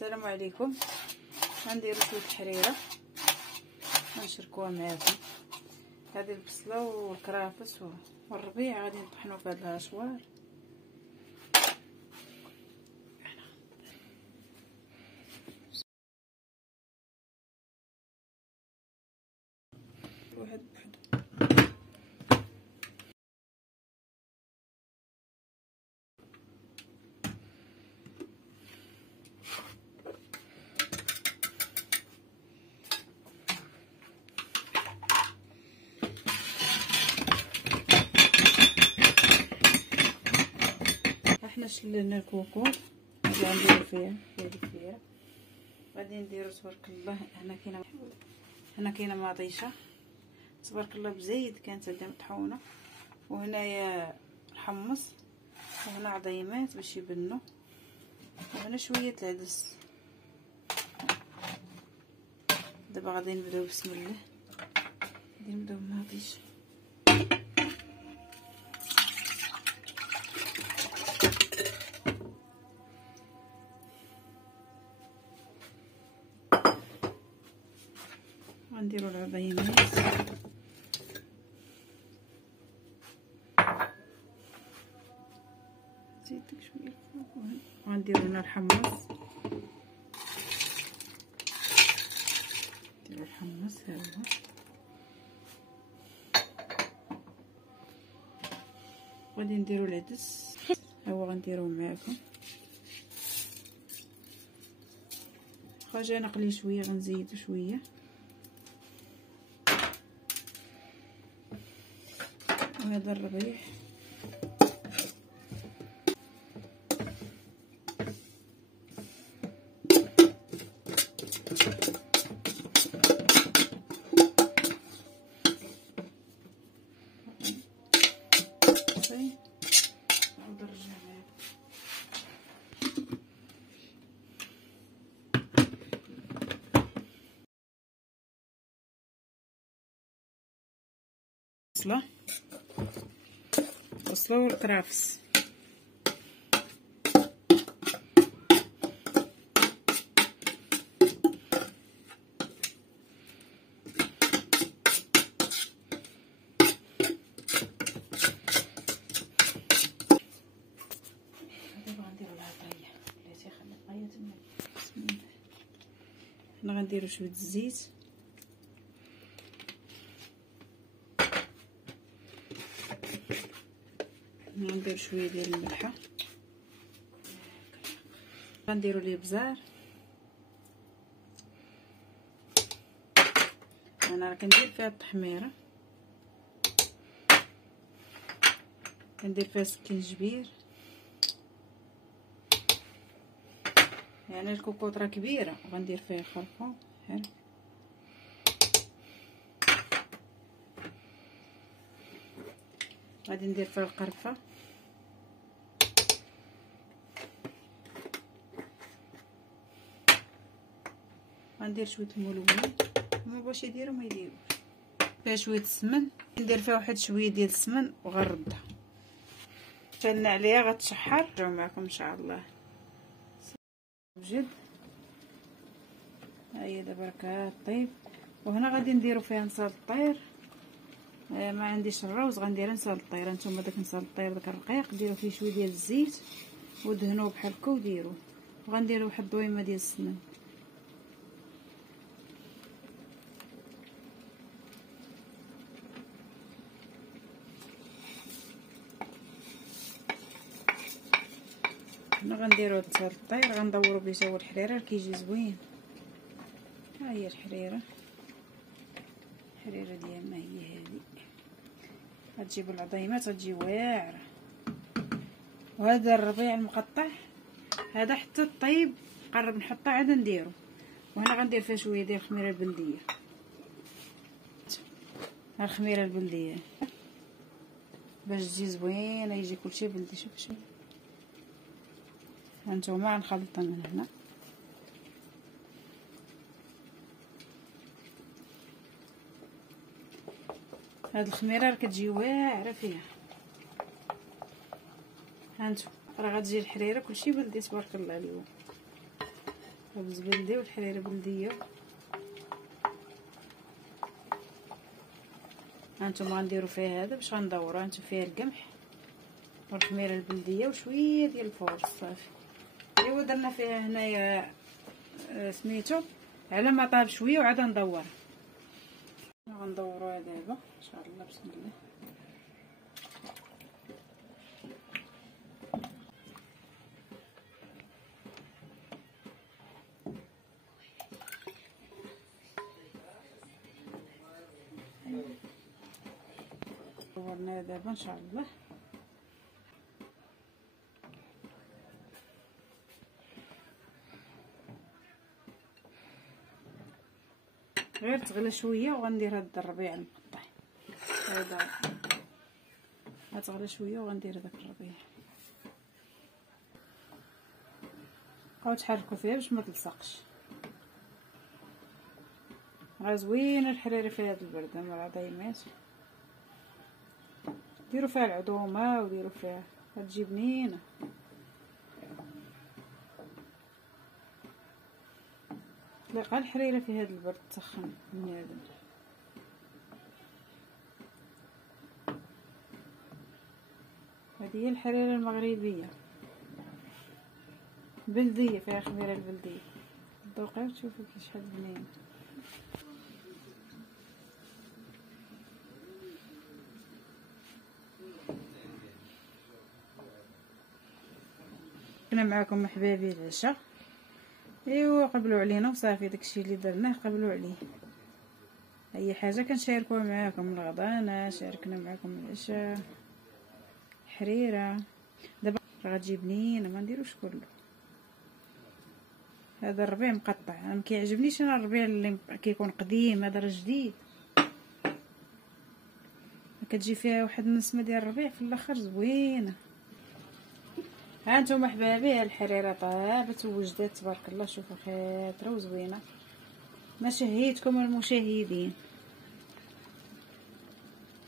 السلام عليكم. غنديرو شويه حريره غنشركوها معاكم. هذه البصله والكرافس والربيع غادي نطحنو في هاد الهاشوار. واحد بوحدو. احنا شللنا الكوكو اللي غنديرو فيها هذيك غادي نديرو تبارك الله. هنا كاينه مطيشه تبارك الله بزيد كانت عندها مطحونه، وهنايا الحمص، وهنا عظيمات باش يبنوا، وهنا شويه العدس. دابا غادي نبداو بسم الله. غادي نبداو بالمطيشه. غنديرو العظيمات، زيدك شويه الفوق. غنديرو هنا الحمص، نديرو الحمص ها هو. غادي نديرو العدس ها هو غنديروه معاكم. خرج نقلي شويه غنزيدو شويه. وهذا الربيع بصله والكرافس. هنا غنديرو شويه الزيت، غندير شويه ديال الملحه، غنديرو الابزار. انا راه كندير فيها التحميره، كندير فيها سكينجبير. يعني الكوكوط راه كبيره وغندير فيها خرفه. غادي ندير فيها القرفه، غندير شويه الملون. هما باش يديروا ما يديروش فيها شويه السمن. ندير فيها واحد شويه ديال السمن وغنردها. شلنا عليها غتشحر. نرجعو معكم ان شاء الله بجد. ها هي دابا راك طيب. وهنا غادي نديرو فيها نصال الطير. ما عنديش الروز غندير نصال الطير. نتوما داك نصال الطير داك الرقيق ديروا فيه شويه ديال الزيت ودهنوه بحال هكا وديروه. وغنديروا واحد الضويمه ديال السمن. هنا غنديرو نصال الطير غندورو به حتى هو الحريره كيجي زوين. ها هي الحريره ديالنا هي هذه. غتجيبوا العظيمات غتجي واعره. وهذا الربيع المقطع هذا حتى الطيب قرب نحطه عاد نديرو. وهنا غندير فيها شويه ديال الخميره البلديه. ها الخميره البلديه باش تجي زوينه يجي كلشي بلدي. شوف هانتوما غنخلطها من هنا. هاد الخميره راه كتجي واعره فيها. هانتوما راه غتجي الحريره كلشي بلدي تبارك الله اليوم. خبز بلدي والحريره بلديه. هانتوما غنديرو فيها هذا باش غندورو. هانتوما فيها القمح والخميره البلديه وشويه ديال الفورص صافي. ايوا درنا فيها هنايا سميتو على ما طاب شويه وعاد ندور. غندوروها دابا ان شاء الله بسم الله. دورنا دابا ان شاء الله. غير تغلى شويه وغندير هاد الربيع المقطع هذا. غتغلى شويه وغندير داك الربيع. بقاو تحركوا فيها باش ما تلصقش. راه زوينه الحريره في هاد البرده مع دايمات. ديروا فيها العظومه وديروا فيها غتجي بنينه. تلقى الحريره في هذا البرد تسخن بنادم. هذه هي الحريره المغربيه بلديه فيها خميره البلديه. ذوقي وتشوفوا كي شحال بنين. كنا معكم احبابي العشاء. ايوا قبلوا علينا وصافي داكشي اللي درناه قبلوا عليه. اي حاجه كنشاركوها معاكم. الغدانا شاركنا معكم العشاء. حريره دابا راه غتجي بنينه ما نديروش كله. هذا الربيع مقطع. انا ما كيعجبنيش انا الربيع اللي كيكون قديم. هذا راه جديد كتجي فيها واحد النسمه ديال الربيع في الاخر زوينه. هانتوما احبابي الحريره طابت ووجدات تبارك الله. شوفوا خاطره وزوينه. ما شهيتكم المشاهدين.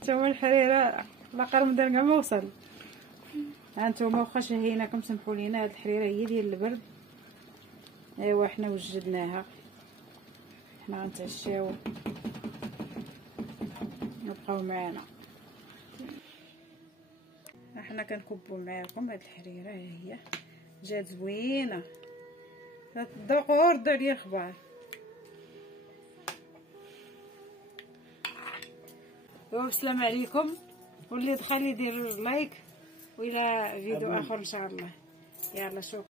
هانتوما الحريره لاقر من كاع ما وصل. هانتوما واخا شهيناكم سمحوا لينا. هاد الحريره هي ديال البرد. ايوا حنا وجدناها. حنا غنتعشاو نبقاو معانا. حنا كنكبوا معاكم هاد الحريره. ها هي جات زوينه. ذوقوا وردوا عليا الخبار. والسلام عليكم. واللي دخل يدير لايك والى فيديو اخر ان شاء الله. يلا شكرا.